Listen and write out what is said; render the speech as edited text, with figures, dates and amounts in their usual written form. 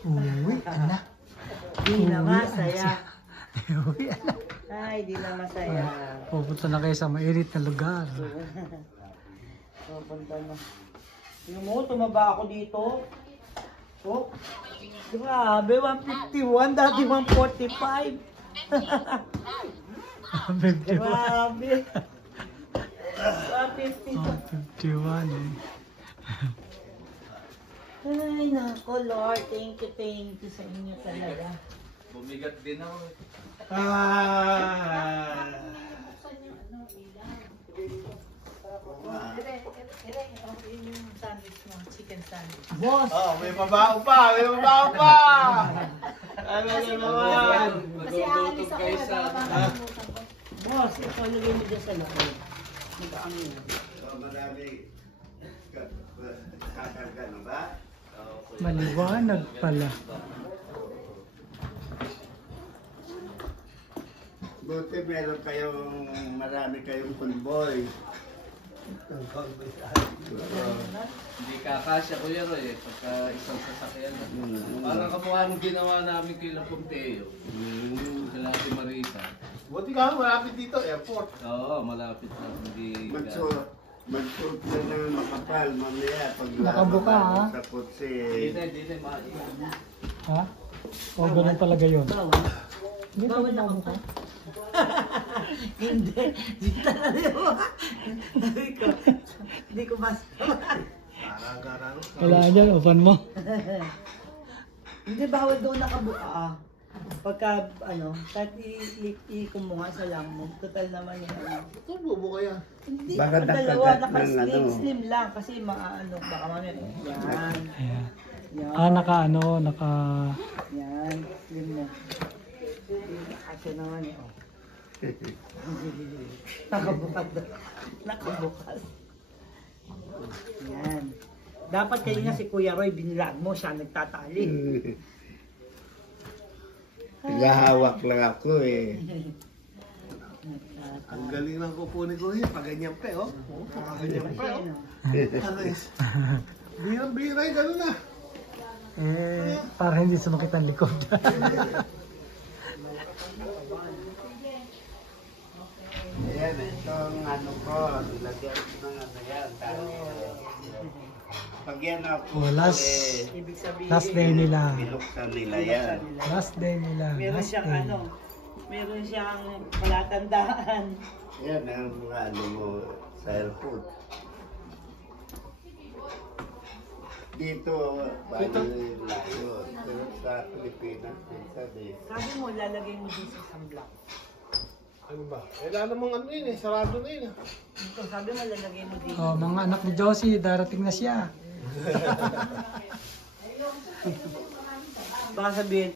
Uwi, anak. Di na masaya. Uwi, anak. Ay, di na masaya. Pupunta na kayo sa mainit na lugar. Pupunta na. Tingnan mo, tumaba ako dito. Oh, grabe, 151, dati 145. 51. Grabe. 150. 51 eh. Ay, nako, Lord. Thank you sa inyo talaga. Bumigat din ako. Boss! Oh, may mabaho pa! May mabaho pa! Ano na naman? Magdudutog kayo sa... Boss, ito lagay mo dyan sa loob. Mag-aano yan. Marami kakarga na ba? Maliwanag pala. Buti meron kayong marami kayong convoy. Hindi kakasya ko yan eh, pagka isang sasakyan. Parang kamukha nung ginawa namin kay La Pompeo. Kala si Marita. Buti ka, malapit dito, airport. Oo, malapit na. Hindi... Magsuot na ng makapal mamaya pag Nakabuka, ha? sa kutsi. Hindi, maayon. Ha? O, ganun talaga yun. Hindi pa Bawal ba ako. ka? Hindi. Di talaga. Hindi ko basta. Kailangan dyan, open mo. Hindi, bawal doon nakabuka. Pagka, kahit i-ikon mo nga sa lang mo, total naman yan. Ito, bubo kaya. Hindi, Baka dalawa, nakagat ng slim lang, kasi baka mamaya. Yan. Ayan. Yan. Ah, naka. Yan, slim mo. Kasi naman eh, oh. Nakabukas. Nakabukas. Yan. Dapat kayo nga si Kuya Roy, binilag mo, siya nagtatali. Nagahawak lang ako eh. Ang galing ng kupo ni Kuya, paganyan pa oh. Paganyan pa oh. Ano is? Birang-bira yung gano'n na. Eh, para hindi sumakit ang likod. Ayan, itong ano ko, lagyan ko ng ano yan. Pag yan ako, Ibig sabihin, Last day nila. binuksan nila yan. Last day nila. meron Last siyang day. meron siyang palatandaan. Yan ang mga ano mo sa airport. Dito, bago layo. Pero sa Pilipinas, minsan eh. Sabi mo, lalagay mo din sa sunblock. Ano ba? Wala namang ano yun eh, sarado na yun. Ito, sabi mo, lalagay mo din. Oh, mga anak ni Josie, darating na siya. Baka sabihin,